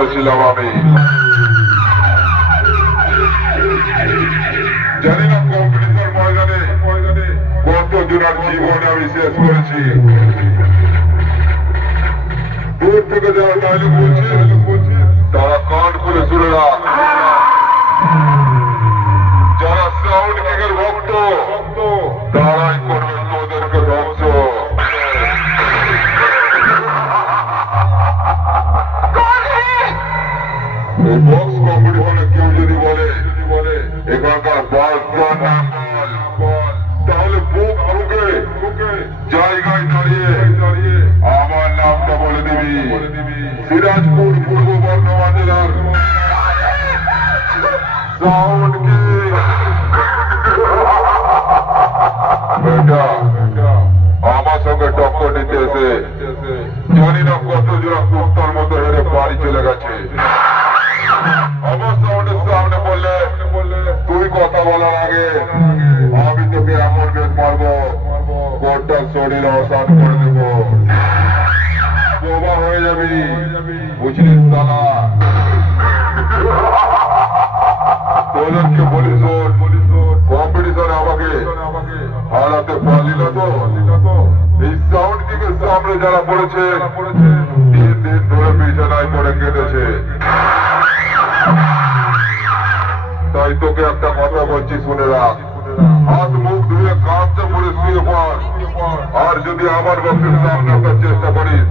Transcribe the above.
করেছিলাম আমি। জানি না কম্পিটিশন ময়দানে কত জনের জীবন আমি শেষ করেছি। দূর থেকে যারা ডায়লগ বলছি তারা কান খুলে শুনে রাখ। যারা সাউন্ড কিংয়ের ভক্ত তারাই করবে তোদেরকে ধ্বংস। এই বক্স কম্পিটিশনে কেউ যদি বলে এখানকার বাসদার নাম বল, তাহলে বুক ঢুকে জায়গায় দাঁড়িয়ে আমার নামটা বলে দিবি। সিরাজপুর পূর্ব বর্ধমান জেলার সাউন্ড কি বেটা আমার সঙ্গে টক্কর নিতে এসে জানি না কত জোড়া কুত্তার মতো হেরে বাড়ি চলে গেছে। আমার সাউন্ডের সামনে বললে তুই কথা বলার আগে আমি তোকে এমন বেদ মারবো গোটা শরীর অসান করে দেবো, বোবা হয়ে যাবি, বুঝলি সালা। তোদেরকে বলি শোন, কম্পিটিশনে আমাকে হারাতে পারলি না তো। এই সাউন্ড কিংয়ের সামনে যারা পড়েছে 3 দিন ধরে বিছানায় পড়ে কেটেছে। তাই তোকে একটা কথা বলছি শুনে রাখ, হাত মুখ ধুয়ে কাঁদতে পড়ে শুয়ে পড়। আর যদি আমার বক্সের সামনে আসার চেষ্টা করিস